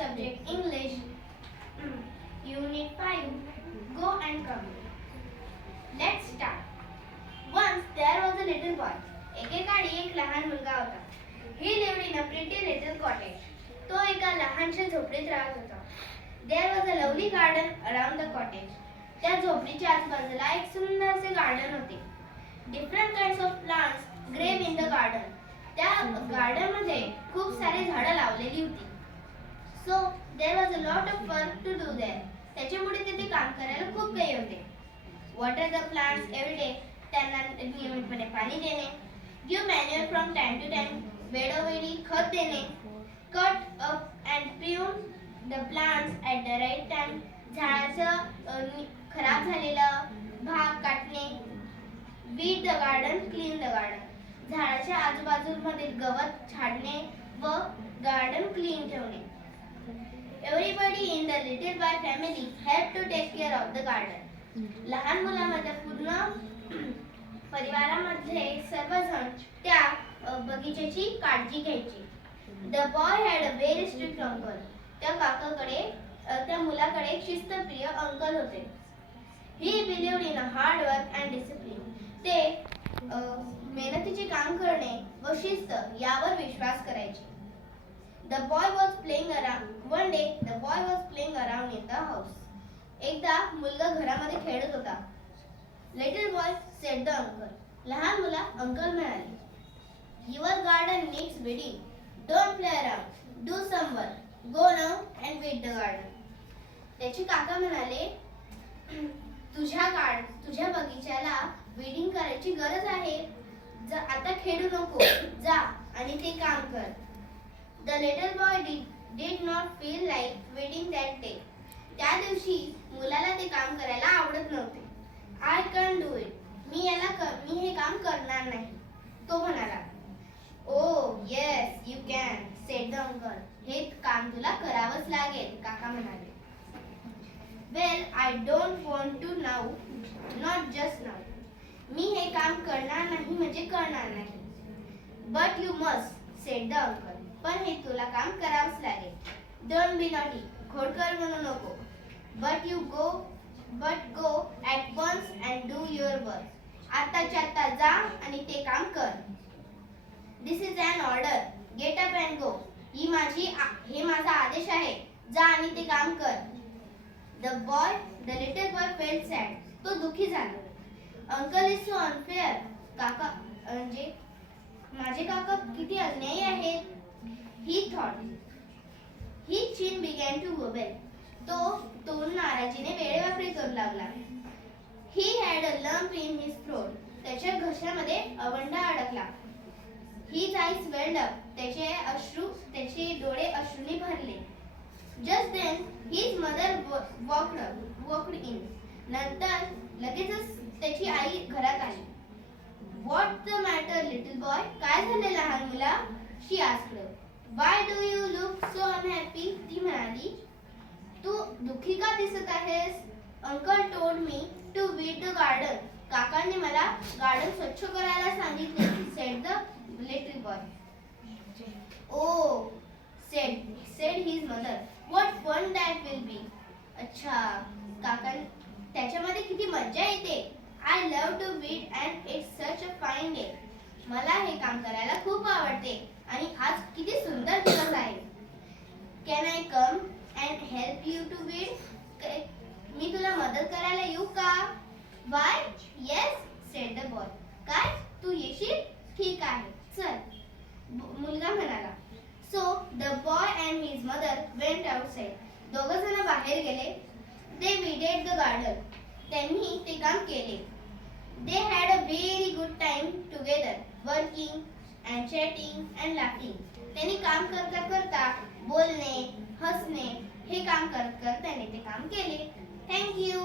subject English, Unit 5, Go and Come. Let's start. Once there was a little boy. एकेकाळी एक लहान मुलगा होता. He lived in a pretty little cottage. तो एका लहानशा झोपडीत राहत होता. There was a lovely garden around the cottage. त्या झोपडीच्या आजूबाजूला एक सुंदरसे गार्डन होते. Different kinds of plants grew in the garden. त्या गार्डन मध्ये खूप सारे झाडं लावलेली होती. So there was a lot of work to do there. त्याच्यामुळे तिथे काम करायला खूप काही होते. Water the plants every day. त्यांना नियमितपणे पाणी देणे. Give manure from time to time. वेळोवेळी खत देणे. Cut up and prune the plants at the right time. झाडाचं खराब झालेला भाग काटणे. Weed the garden, clean the garden. झाडाच्या आजूबाजूमधील गवत झाडणे व गार्डन क्लीन ठेवणे. Everybody in the little boy family helped to take care of the garden. लहान मुलामध्ये पूर्ण परिवारामध्ये सर्वजण त्या बगीच्याची काळजी घ्यायची. The boy had a very strict uncle. त्या मुलाकडे एक शिस्तप्रिय अंकल होते. He believed in a hard work and discipline. ते मेहनतीचे काम करणे व शिस्त यावर विश्वास करायचे. The boy was playing around. One day the boy was playing around in the house. एकदा मुलगा घरामध्ये खेळत होता. Little boy said the uncle. लहान मुला अंकल म्हणाले. Your garden needs weeding. Don't play around. Do some work. Go now and weed the garden. त्याचे काका म्हणाले, तुझ्या बगीच्याला weeding करायची गरज आहे. आता खेळू नको. जा आणि ते काम कर. The little boy did not feel like weeding that day. त्या दिवशी मुलाला ते काम करायला आवडत नव्हते. I can't do it. मी हे काम करणार नाही. तो म्हणाला. Oh yes you can, said the uncle. हे काम तुला करावंच लागेल, काका म्हणाले. Well I don't want to now, not just now. मी हे काम करणार नाही म्हणजे करणार नाही. But you must, said the uncle. पण हे तुला काम करावंच लागेल. Don't be naughty. खोडकर म्हणू नको. But go at once and do your work. आताच्या आता जा आणि ते काम कर. This is an order. Get up and go. हे माझा आदेश आहे. जा आणि ते काम कर. The little boy felt sad. तो दुखी झाला. Uncle is so unfair. माझे काका किती अन्यायी आहेत. He thought. His chin began to wobble. तो नाराजीने वेडेवाकडे करू लागला. He had a lump in his throat. त्याच्या घशामध्ये आवंडा अडकला. His eyes welled up. त्याचे डोळे अश्रूंनी भरले. Just then his mother walked in. नंतर लगेचच त्याची आई घरात आली. What's the matter, little boy? काय झाले लहान मुला? She asked. Why do you look so unhappy? ती म्हणाली. तू दुःखी का दिसत आहेस? Uncle told me to weed the garden. काकांनी मला गार्डन स्वच्छ करायला सांगितले, said the little boy. Oh, said his mother. What fun that will be. अच्छा, त्याच्यामध्ये किती मज्जा येते. I love to weed and it's such a fine day. मला हे काम करायला खूप आवडते आणि आज किती सुंदर दिवस आहे. Can I come and help you to weed? मी तुला मदत करायला येऊ का? Why? Yes, said the boy. काय? तू येशील? ठीक आहे. चल. मुलगा म्हणाला. So the boy and his mother went outside. दोघं जण बाहेर गेले. They weeded the garden. त्यांनी ते काम केले. They had a very good time together, working and chatting and laughing. त्यांनी काम करता करता बोलणे, हसणे हे काम करत त्यांनी ते काम केले. Thank you.